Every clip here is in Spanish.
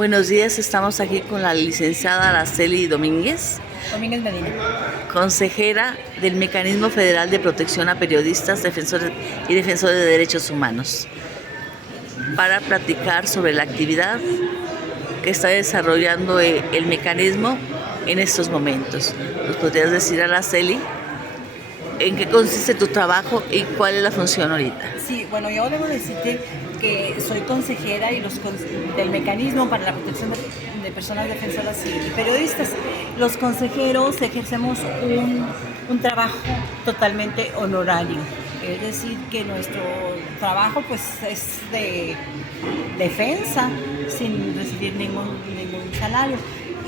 Buenos días, estamos aquí con la licenciada Araceli Domínguez, Medina. consejera del Mecanismo Federal de Protección a Periodistas, Defensores y Defensores de Derechos Humanos, para platicar sobre la actividad que está desarrollando el mecanismo en estos momentos. ¿Nos podrías decir, Araceli, en qué consiste tu trabajo y cuál es la función ahorita? Sí, bueno, yo debo decirte que soy consejera del Mecanismo para la Protección de Personas Defensoras y Periodistas. Los consejeros ejercemos un trabajo totalmente honorario, es decir, que nuestro trabajo pues es de defensa sin recibir ningún salario,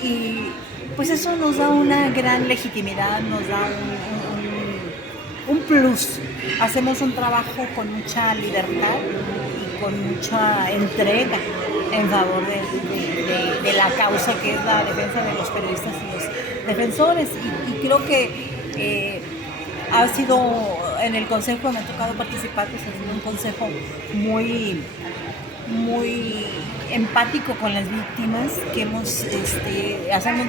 y pues eso nos da una gran legitimidad, nos da un plus. Hacemos un trabajo con mucha libertad y con mucha entrega en favor de la causa que es la defensa de los periodistas y los defensores, y creo que ha sido, en el consejo me ha tocado participar, pues ha sido un consejo muy empático con las víctimas, que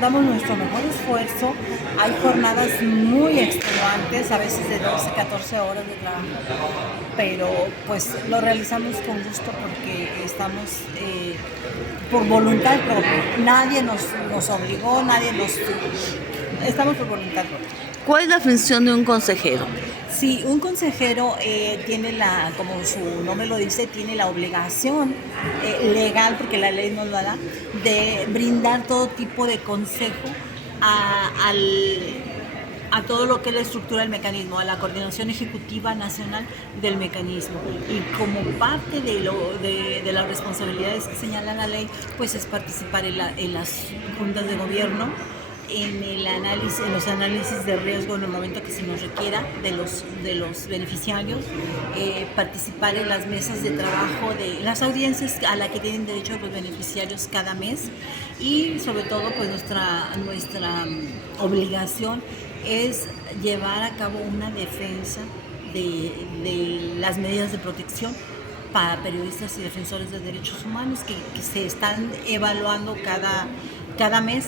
damos nuestro mejor esfuerzo. Hay jornadas muy extenuantes, a veces de 12, 14 horas de trabajo, pero pues lo realizamos con gusto porque estamos por voluntad propia. Nadie nos obligó, estamos por voluntad propia. ¿Cuál es la función de un consejero? Sí, un consejero tiene como su nombre lo dice, tiene la obligación legal, porque la ley nos la da, de brindar todo tipo de consejo a todo lo que es la estructura del mecanismo, a la coordinación ejecutiva nacional del mecanismo. Y como parte de las responsabilidades que señala la ley, pues es participar en las juntas de gobierno, en los análisis de riesgo en el momento que se nos requiera de los beneficiarios, participar en las mesas de trabajo, de las audiencias a las que tienen derecho los beneficiarios cada mes, y sobre todo pues nuestra obligación es llevar a cabo una defensa de las medidas de protección para periodistas y defensores de derechos humanos que se están evaluando cada mes.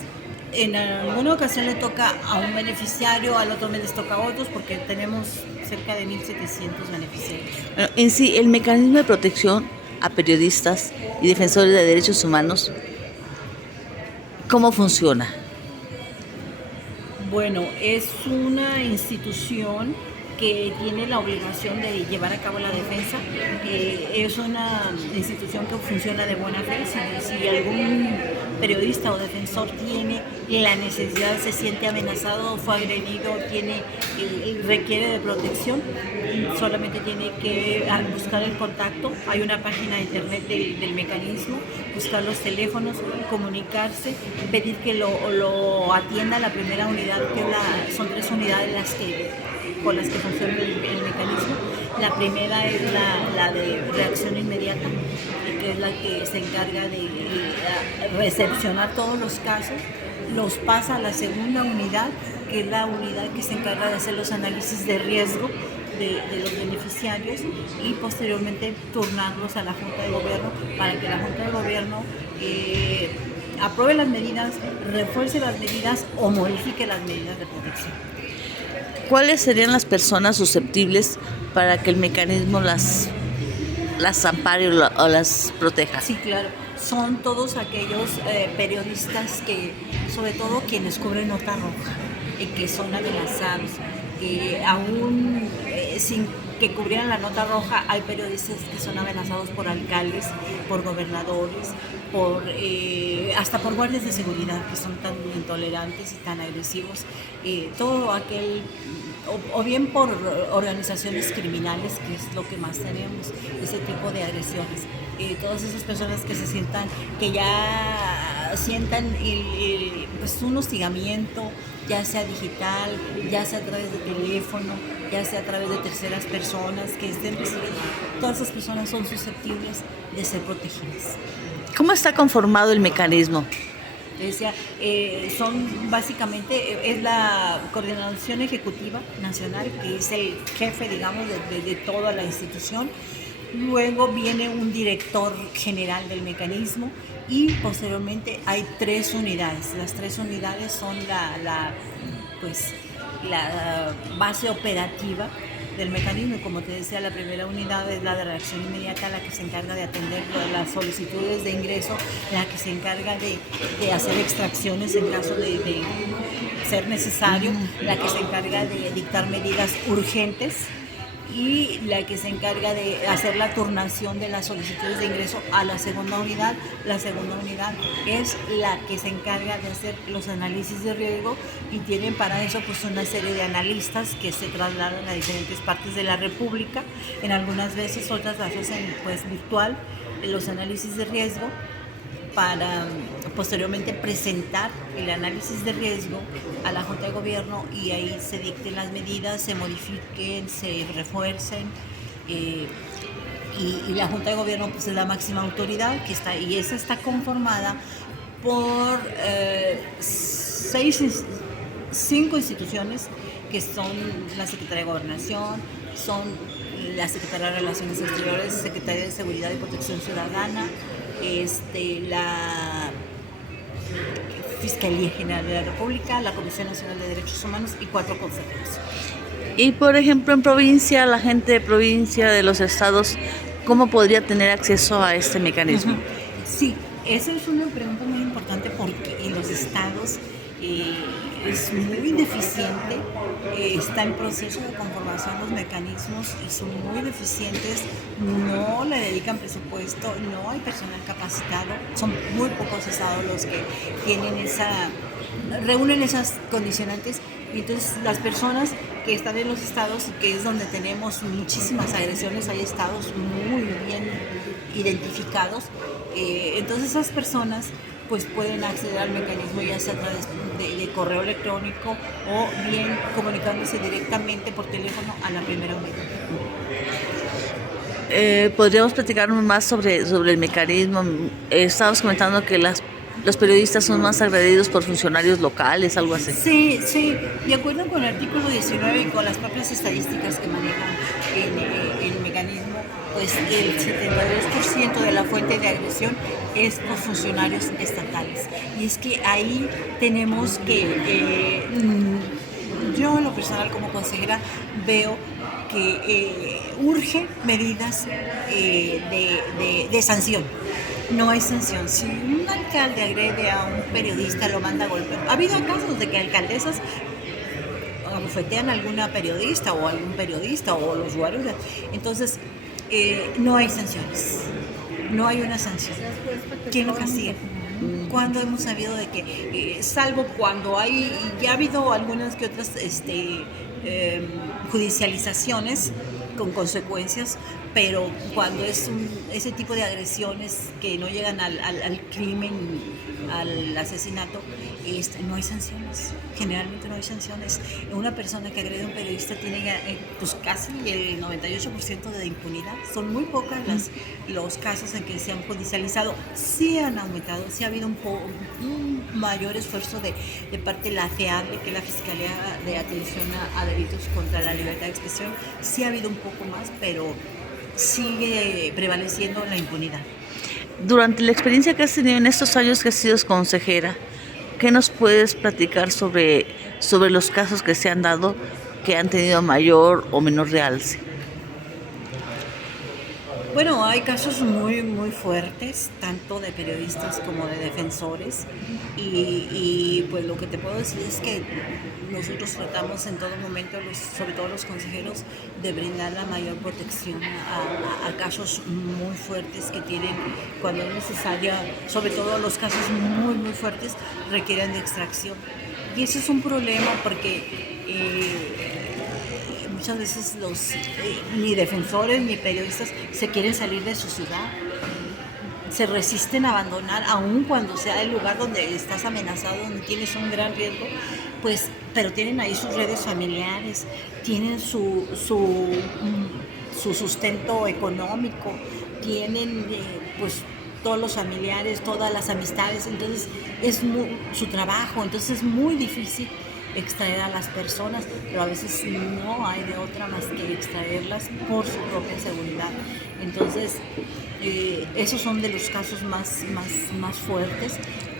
En alguna ocasión le toca a un beneficiario, al otro mes les toca a otros, porque tenemos cerca de 1.700 beneficiarios. En sí, el mecanismo de protección a periodistas y defensores de derechos humanos, ¿cómo funciona? Bueno, es una institución que tiene la obligación de llevar a cabo la defensa. Es una institución que funciona de buena fe. Si algún periodista o defensor tiene la necesidad, se siente amenazado, fue agredido, requiere de protección, solamente tiene que buscar el contacto. Hay una página de internet del mecanismo, buscar los teléfonos, comunicarse, pedir que lo atienda la primera unidad, son 3 unidades con las que funciona el mecanismo. La primera es la de reacción inmediata, que es la que se encarga de recepcionar todos los casos, los pasa a la segunda unidad, que es la unidad que se encarga de hacer los análisis de riesgo de los beneficiarios, y posteriormente turnarlos a la Junta de Gobierno para que la Junta de Gobierno apruebe las medidas, refuerce las medidas o modifique las medidas de protección. ¿Cuáles serían las personas susceptibles para que el mecanismo las ampare o las proteja? Sí, claro. Son todos aquellos periodistas que, sobre todo quienes cubren nota roja, que son amenazados, que aún sin que cubrieran la nota roja, hay periodistas que son amenazados por alcaldes, por gobernadores, hasta por guardias de seguridad, que son tan intolerantes y tan agresivos, todo aquel, o bien por organizaciones criminales, que es lo que más tenemos, ese tipo de agresiones. Todas esas personas que ya sientan pues un hostigamiento, ya sea digital, ya sea a través de teléfono, ya sea a través de terceras personas que estén recibiendo, todas esas personas son susceptibles de ser protegidas. ¿Cómo está conformado el mecanismo? Decía, son básicamente, es la Coordinación Ejecutiva Nacional, que es el jefe, digamos, de toda la institución. luego viene un director general del mecanismo y posteriormente hay 3 unidades. Las 3 unidades son la base operativa del mecanismo. Como te decía, la primera unidad es la de reacción inmediata, la que se encarga de atender las solicitudes de ingreso, la que se encarga de hacer extracciones en caso de ser necesario, la que se encarga de dictar medidas urgentes y la que se encarga de hacer la turnación de las solicitudes de ingreso a la segunda unidad. La segunda unidad es la que se encarga de hacer los análisis de riesgo y tienen para eso pues una serie de analistas que se trasladan a diferentes partes de la República. En algunas veces, otras las hacen pues virtual, los análisis de riesgo, para posteriormente presentar el análisis de riesgo a la Junta de Gobierno y ahí se dicten las medidas, se modifiquen, se refuercen y la Junta de Gobierno pues es la máxima autoridad que está, y esa está conformada por 5 instituciones que son la Secretaría de Gobernación, son la Secretaría de Relaciones Exteriores, Secretaría de Seguridad y Protección Ciudadana, la Fiscalía General de la República, la Comisión Nacional de Derechos Humanos y 4 consejeros. Y por ejemplo, en provincia, la gente de provincia, de los estados, ¿cómo podría tener acceso a este mecanismo? Sí, esa es una pregunta muy importante porque en los estados es muy deficiente, está en proceso de conformación los mecanismos y son muy deficientes, no le dedican presupuesto, no hay personal capacitado, son muy pocos estados los que tienen reúnen esas condicionantes, y entonces las personas que están en los estados, que es donde tenemos muchísimas agresiones, hay estados muy bien identificados, entonces esas personas pues pueden acceder al mecanismo ya sea a través de correo electrónico o bien comunicándose directamente por teléfono a la primera unidad. ¿Podríamos platicar más sobre el mecanismo? Estabas comentando que los periodistas son más agredidos por funcionarios locales, algo así. Sí, de acuerdo con el artículo 19 y con las propias estadísticas que manejan el mecanismo, pues el 72% de la fuente de agresión es por funcionarios estatales. Y es que ahí tenemos que, yo en lo personal como consejera veo que urge medidas de sanción. No hay sanción. Si un alcalde agrede a un periodista, lo manda a golpear. Ha habido casos de que alcaldesas abofetean a alguna periodista o algún periodista o los usuarios. Entonces, no hay sanciones. No hay una sanción. ¿Quién lo castiga? ¿Cuándo hemos sabido de que, salvo cuando ya ha habido algunas que otras judicializaciones con consecuencias, pero cuando es ese tipo de agresiones que no llegan al crimen, al asesinato, no hay sanciones, generalmente no hay sanciones. Una persona que agrede a un periodista tiene pues casi el 98% de impunidad. Son muy pocas los casos en que se han judicializado. Sí han aumentado, sí ha habido un mayor esfuerzo de parte de la FEADLE, que es la Fiscalía de Atención a Delitos contra la Libertad de Expresión. Sí ha habido un poco más, pero sigue prevaleciendo la impunidad. Durante la experiencia que has tenido en estos años que has sido consejera, ¿qué nos puedes platicar sobre los casos que se han dado que han tenido mayor o menor realce? Bueno, hay casos muy, muy fuertes, tanto de periodistas como de defensores, y pues lo que te puedo decir es que nosotros tratamos en todo momento, sobre todo los consejeros, de brindar la mayor protección a casos muy fuertes que tienen, cuando es necesaria, sobre todo los casos muy, muy fuertes, requieren de extracción. Y eso es un problema porque muchas veces ni defensores ni periodistas se quieren salir de su ciudad, se resisten a abandonar, aun cuando sea el lugar donde estás amenazado, donde tienes un gran riesgo, pues, pero tienen ahí sus redes familiares, tienen su sustento económico, tienen pues todos los familiares, todas las amistades, entonces es su trabajo, entonces es muy difícil extraer a las personas, pero a veces no hay de otra más que extraerlas por su propia seguridad. Entonces, esos son de los casos más fuertes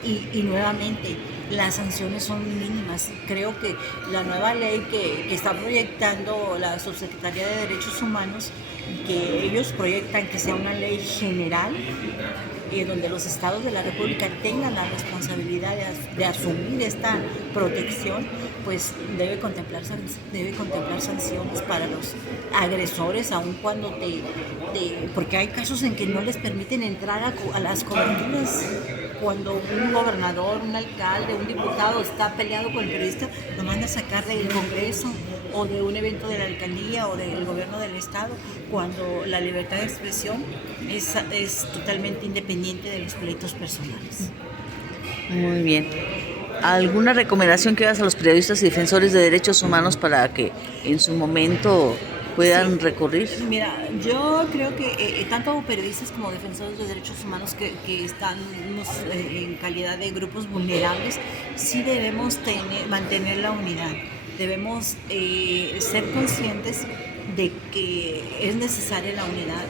y nuevamente las sanciones son mínimas. Creo que la nueva ley que está proyectando la Subsecretaría de Derechos Humanos, que ellos proyectan que sea una ley general, donde los estados de la República tengan la responsabilidad de asumir esta protección, pues debe contemplar sanciones para los agresores, aun cuando porque hay casos en que no les permiten entrar a las coberturas. Cuando un gobernador, un alcalde, un diputado está peleado con el periodista, lo manda a sacar del Congreso o de un evento de la alcaldía o del gobierno del estado, cuando la libertad de expresión es totalmente independiente de los pleitos personales. Muy bien. ¿Alguna recomendación que hagas a los periodistas y defensores de derechos humanos para que en su momento puedan recurrir? Mira, yo creo que tanto periodistas como defensores de derechos humanos que están en calidad de grupos vulnerables, sí debemos mantener la unidad. Debemos ser conscientes de que es necesaria la unidad,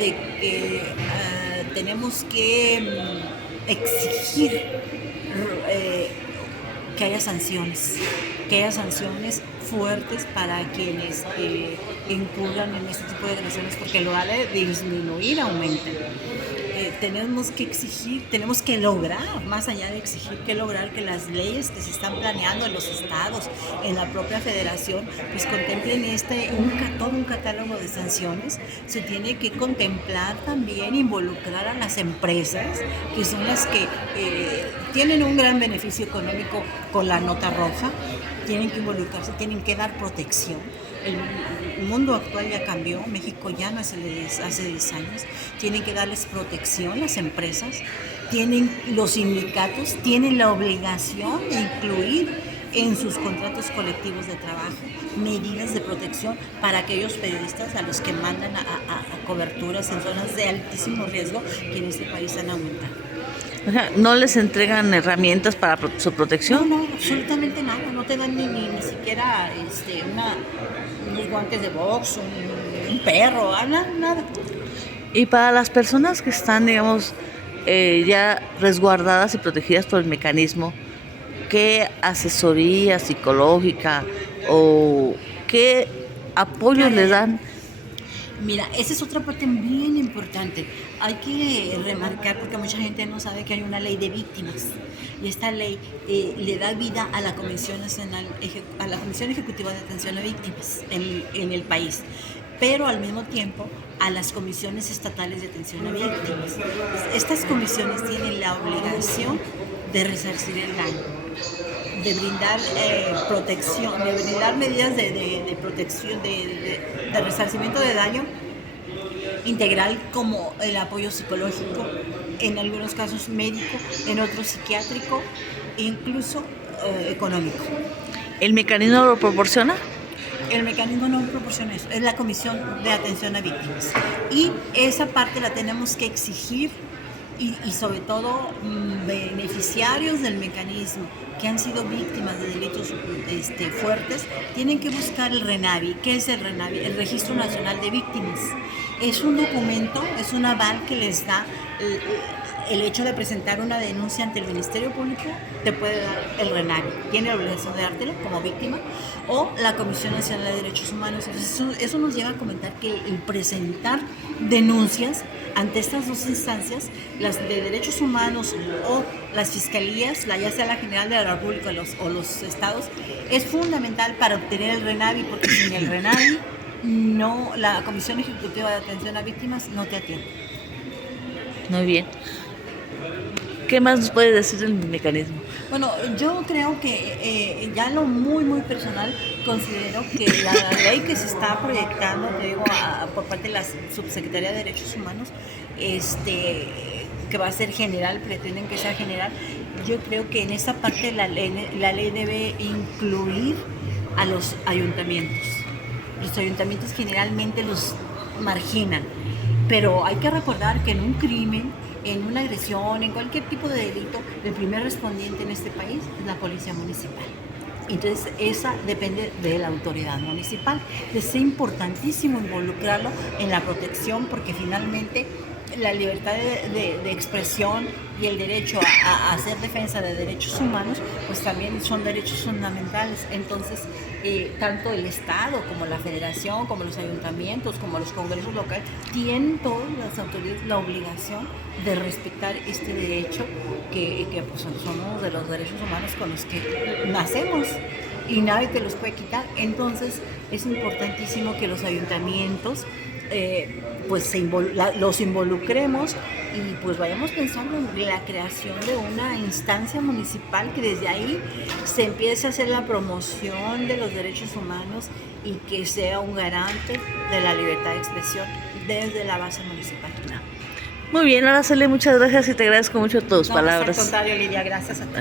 de que tenemos que exigir que haya sanciones fuertes para quienes incurran en este tipo de agresiones, porque lo vale disminuir, aumenta. Tenemos que exigir, tenemos que lograr, más allá de exigir, que lograr que las leyes que se están planeando en los estados, en la propia federación, pues contemplen todo un catálogo de sanciones. Se tiene que contemplar también, involucrar a las empresas, que son las que tienen un gran beneficio económico con la nota roja. Tienen que involucrarse, tienen que dar protección. El mundo actual ya cambió, México ya no es el de hace 10 años. Tienen que darles protección las empresas, los sindicatos tienen la obligación de incluir en sus contratos colectivos de trabajo medidas de protección para aquellos periodistas a los que mandan a coberturas en zonas de altísimo riesgo que en este país han aumentado. O sea, ¿no les entregan herramientas para su protección? No, absolutamente nada. No te dan ni siquiera unos guantes de box, un perro, nada. Y para las personas que están, digamos, ya resguardadas y protegidas por el mecanismo, ¿qué asesoría psicológica o qué apoyos les dan? Mira, esa es otra parte bien importante. Hay que remarcar, porque mucha gente no sabe, que hay una ley de víctimas, y esta ley le da vida a la Comisión Ejecutiva de Atención a Víctimas en el país, pero al mismo tiempo a las comisiones estatales de atención a víctimas. Estas comisiones tienen la obligación de resarcir el daño, de brindar protección, de brindar medidas de protección, de resarcimiento de daño integral, como el apoyo psicológico, en algunos casos médico, en otros psiquiátrico e incluso económico. ¿El mecanismo lo proporciona? El mecanismo no proporciona eso, es la Comisión de Atención a Víctimas. Y esa parte la tenemos que exigir y sobre todo beneficiarios del mecanismo que han sido víctimas de delitos fuertes, tienen que buscar el RENAVI. ¿Qué es el RENAVI? El Registro Nacional de Víctimas. Es un documento, es un aval que les da el hecho de presentar una denuncia ante el Ministerio Público. Te puede dar el RENAVI, tiene la obligación de dártelo como víctima, o la Comisión Nacional de Derechos Humanos. Entonces, eso nos lleva a comentar que el presentar denuncias ante estas dos instancias, las de derechos humanos o las fiscalías, ya sea la General de la República o los estados, es fundamental para obtener el RENAVI, porque sin el RENAVI la Comisión Ejecutiva de Atención a Víctimas no te atiende. Muy bien. ¿Qué más nos puede decir del mecanismo? Bueno, yo creo que ya lo muy personal, considero que la ley que se está proyectando, te digo, por parte de la Subsecretaría de Derechos Humanos, que va a ser general, pretenden que sea general. Yo creo que en esa parte la ley debe incluir a los ayuntamientos. Los ayuntamientos generalmente los marginan, pero hay que recordar que en un crimen, en una agresión, en cualquier tipo de delito, el primer respondiente en este país es la policía municipal. Entonces, esa depende de la autoridad municipal. Es importantísimo involucrarlo en la protección porque finalmente la libertad de expresión y el derecho a hacer defensa de derechos humanos, pues también son derechos fundamentales. Entonces, tanto el Estado como la Federación, como los ayuntamientos, como los congresos locales, tienen todas las autoridades la obligación de respetar este derecho que pues, somos de los derechos humanos con los que nacemos y nadie te los puede quitar. Entonces, es importantísimo que los ayuntamientos pues los involucremos y pues vayamos pensando en la creación de una instancia municipal que desde ahí se empiece a hacer la promoción de los derechos humanos y que sea un garante de la libertad de expresión desde la base municipal. Muy bien, Araceli, muchas gracias y te agradezco mucho tus palabras. Al contrario, Lidia, gracias a ti.